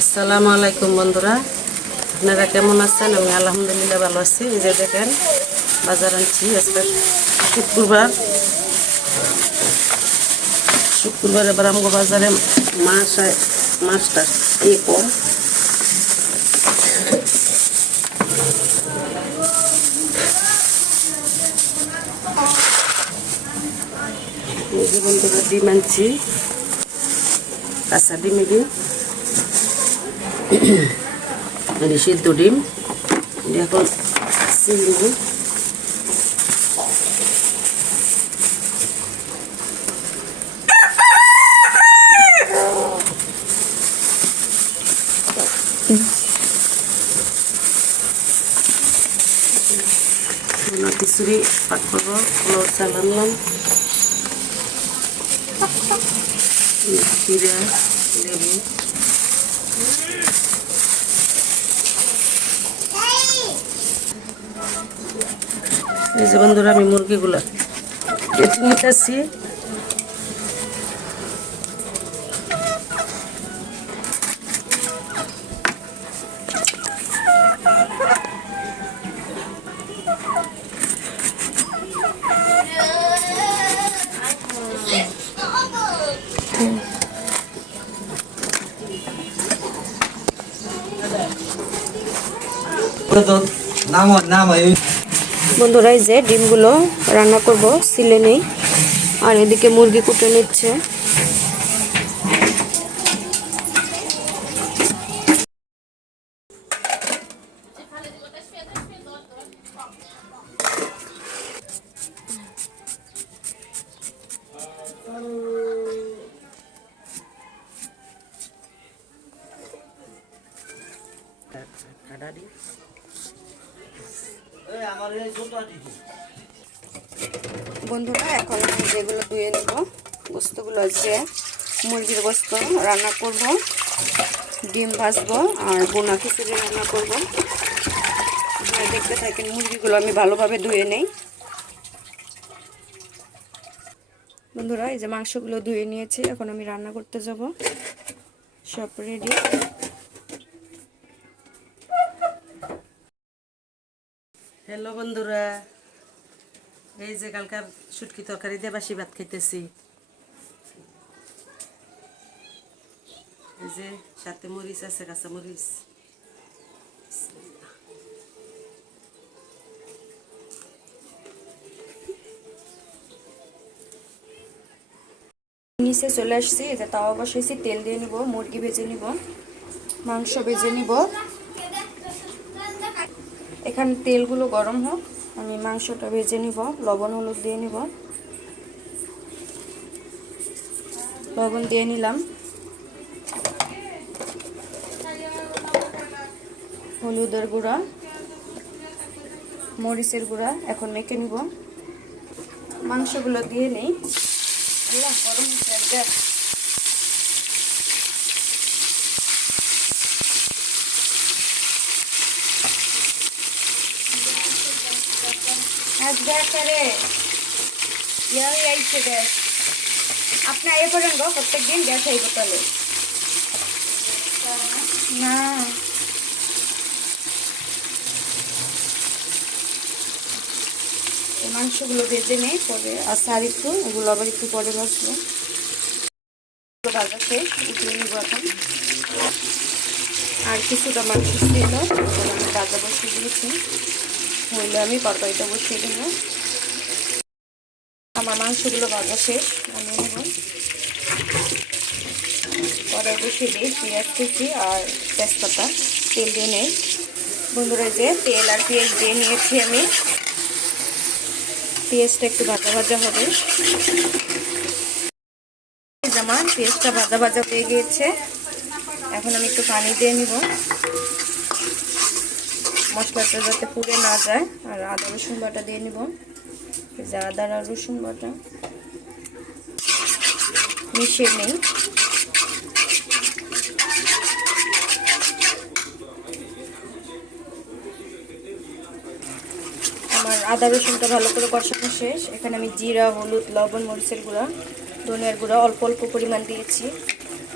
আসসালামু আলাইকুম বন্ধুরা, আপনারা কেমন আছেন? আমি আলহামদুলিল্লাহ ভালো আছি। এই যে দেখেন, বাজার আনছি আজকে শুক্রবার। এবার আমগো বাজারে মাছটা কম। এই যে বন্ধুরা, ডিম আনছি, কাঁচা ডিম। সিদ্ধ ডিম এখন চিনব। খিচুড়ি পাক করবো, পোলাও চাল আনলাম, জিরা, লেবু। এই যে বন্ধুরা, আমি মুরগিগুলা কেটে নিতেছি। বন্ধুরা, এই যে ডিমগুলো রান্না করব, সিলে নেই। আর এদিকে মুরগি কুটে নিচ্ছে। বন্ধুরা, এখন যেগুলো ধুয়ে নেব, গোস্তগুলো আছে, মুরগির গোস্ত রান্না করব, ডিম ভাজবো আর বোনা খিচুড়ি রান্না করব। আপনারা দেখতে থাকেন। মুরগিগুলো আমি ভালোভাবে ধুয়ে নেই। বন্ধুরা, এই যে মাংসগুলো ধুয়ে নিয়েছি, এখন আমি রান্না করতে যাব। সব রেডি। হ্যালো বন্ধুরা, এই যে কালকার শুটকি তরকারি দিয়ে বাসি ভাত খাইতেছি। এই যে সাথে মরিচ আছে, কাঁচা মরিচ। নিচে চলে আসছি। এই যে তাওয়া বসাইছি, তেল দিয়ে নিব, মুরগি ভেজে নিব, মাংস ভেজে নিব। এখানে তেলগুলো গরম হোক, আমি মাংসটা ভেজে নিব। লবণ হলুদ দিয়ে নিব। লবণ দিয়ে নিলাম, হলুদের গুঁড়া, মরিচের গুঁড়া। এখন মেখে নিব। মাংসগুলো দিয়ে নেই। আল্লাহ, গরম হচ্ছে। আপনি আগে করেন গো, প্রত্যেক দিন গ্যাস আইব তাহলে না। মাংসগুলো ভেজে নেই পরে, আর একটু এগুলো আবার একটু পরে ভাজবো। ভাজা শেষ, উঠিয়ে নিব এখন। আর কিছুটা মাংস ছিল, আমি ভাজা বসিয়ে দিয়েছি। হইলে আমি তরকারিটা বসিয়ে দেব। আমার মাংসগুলো ভাজা শেষ, আমি নেব। কড়াই বসিয়ে দিই, পেঁয়াজ কুচি আর তেজপাতা, তেল দিয়ে নেই। বন্ধুরা, যে তেল আর পেঁয়াজ দিয়ে নিয়েছি আমি। পেঁয়াজটা একটু ভাজা ভাজা হবে। আমার পেঁয়াজটা ভাজা ভাজা হয়ে গিয়েছে। এখন আমি একটু পানি দিয়ে নিব, মশলাটা যাতে পুড়ে না যায়। আর আদা রসুন বাটা দিয়ে নিব। এই যে আদা আর রসুন বাটা মিশিয়ে নেই। আমার আদা রসুনটা ভালো করে কষানো শেষ। এখানে আমি জিরা, হলুদ, লবণ, মরিচের গুঁড়া, ধনিয়ার গুঁড়া অল্প অল্প পরিমাণ দিয়েছি।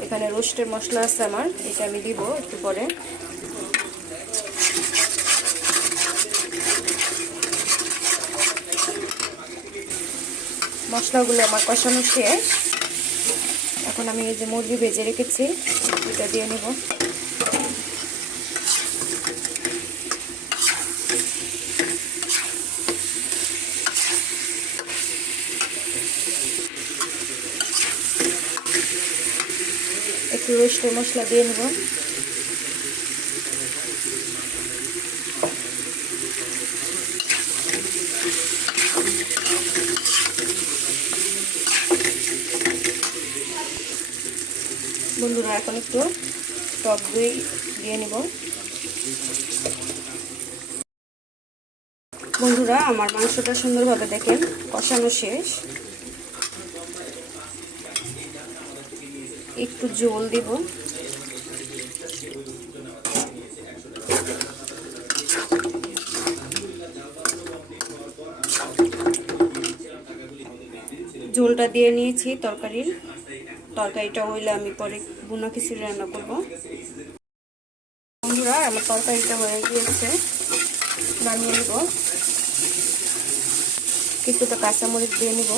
এখানে রোস্টের মশলা আছে আমার, এটা আমি দিব একটু পরে। মশলাগুলো আমার কষানো শেষ। এখন আমি এই যে মুরগি ভেজে রেখেছি এটা দিয়ে নেব। একটু রোস্টের মশলা দিয়ে নেব। বন্ধুরা এখন একটু টক দই দিয়ে নেব। বন্ধুরা আমার মাংসটা সুন্দরভাবে দেখেন কষানো শেষ। একটু ঝোল দিব। ঝোলটা দিয়ে নিয়েছি তরকারিটা হইলে আমি পরে বুনা খিচুড়ি রান্না করব। বন্ধুরা আমার তরকারিটা হয়ে গিয়েছে, নামিয়ে নেব। কিছুটা কাঁচামরিচ দিয়ে নেব।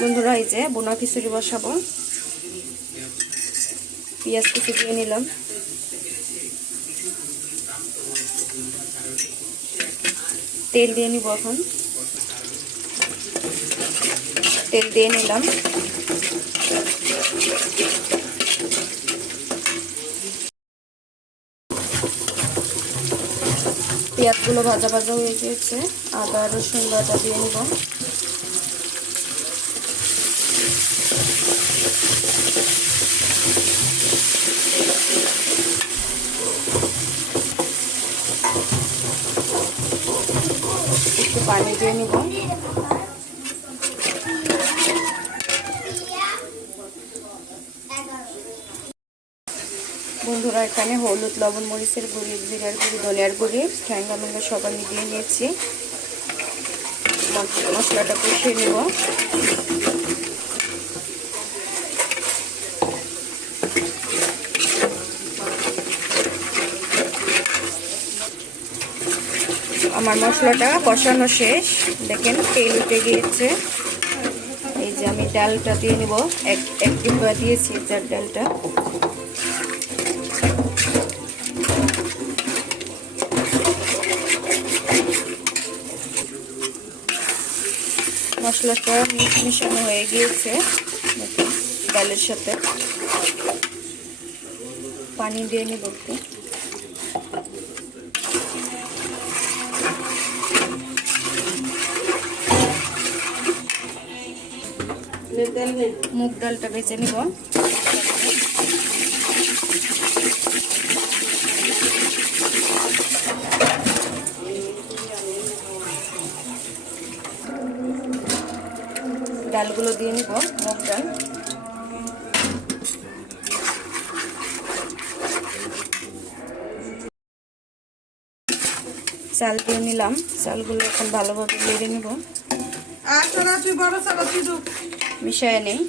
বন্ধুরা এই যে বুনা খিচুড়ি বসাবো। পেঁয়াজ কুচি দিয়ে নিলাম। তেল দিয়ে নিব। এখন তেল দিয়ে নিলাম। পেঁয়াজগুলো ভাজা ভাজা হয়ে গিয়েছে। আদা রসুন বাটা দিয়ে নিব। একটু পানি দিয়ে নিব। বন্ধুরা এখানে হলুদ, লবণ, মরিচের গুঁড়ি, জিরার গুঁড়ি, ধনিয়ার গুঁড়ি, ঠ্যাঙ্গা মেঙ্গা সব আমি দিয়ে নিয়েছি। মশলাটা কষিয়ে নেব। আমার মশলাটা কষানো শেষ। দেখেন তেল উঠে গিয়েছে। এই যে আমি ডালটা দিয়ে নিব। এক ডিব্বা দিয়েছি যার ডালটা। মশলাটা মিশানো হয়ে গিয়েছে ডালের সাথে। পানি দিয়ে নিব একটু। মুগ ডালটা বেছে নিব। ডালগুলো দিয়ে নিব, মুগ ডাল। চাল দিয়ে নিলাম। চালগুলো এখন ভালোভাবে নেড়ে নিব। মিশিয়ে নেই।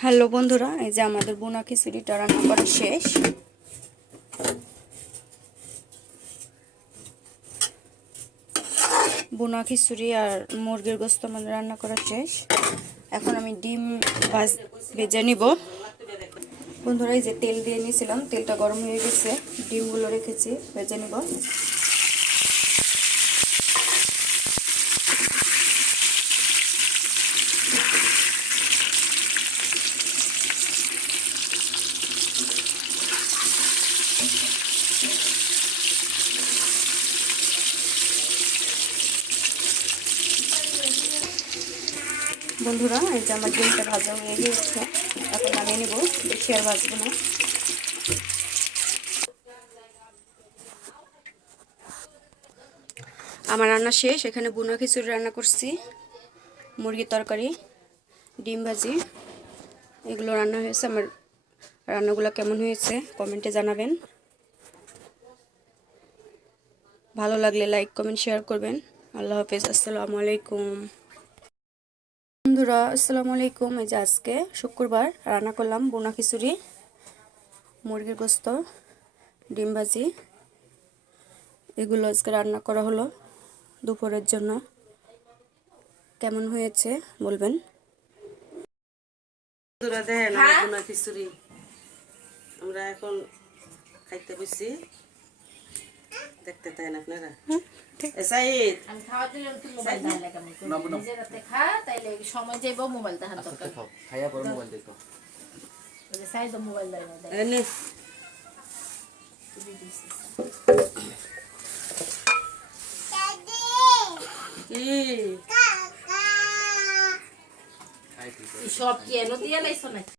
হ্যালো বন্ধুরা, এই যে আমাদের বুনা খিচুড়িটা রান্না করা শেষ। বুনা খিচুড়ি আর মুরগির গোশত আমাদের রান্না করা শেষ। এখন আমি ডিম ভেজে নিব। বন্ধুরা এই যে তেল দিয়ে নিয়েছিলাম, তেলটা গরম হয়ে গেছে। ডিমগুলো রেখেছি, ভেজে নিব। বন্ধুরা এই যে আমার ডিমটা ভাজা হয়ে গিয়েছে। এখন নামিয়ে নেব, বেশি আর ভাজবো না। আমার রান্না শেষ। এখানে বুনা খিচুড়ি রান্না করছি, মুরগির তরকারি, ডিম ভাজি, এগুলো রান্না হয়েছে। আমার রান্নাগুলো কেমন হয়েছে কমেন্টে জানাবেন। ভালো লাগলে লাইক কমেন্ট শেয়ার করবেন। আল্লাহ হাফেজ, আসসালামু আলাইকুম। বন্ধুরা আসসালামু আলাইকুম। এই যে আজকে শুক্রবার রান্না করলাম বুনা খিচুড়ি, মুরগির গোস্ত, ডিম ভাজি, এগুলো আজকে রান্না করা হলো দুপুরের জন্য। কেমন হয়েছে বলবেন। বন্ধুরা দেখেন বুনা খিচুড়ি আমরা এখন খাইতে বসছি, দেখতে চাইন আপনারা। সাইদ আমি খাওয়া দিলে তুই মোবাইল দেখালে কেমন করে নিজে রাতে খা তাইলে সময় যাইব মোবাইল দেখার দরকার খাইয়া পরে মোবাইল দেখো ওই যে সাইড মোবাইল দেয় না এনে কি সব কি এলো দিয়ে লাইছো নাকি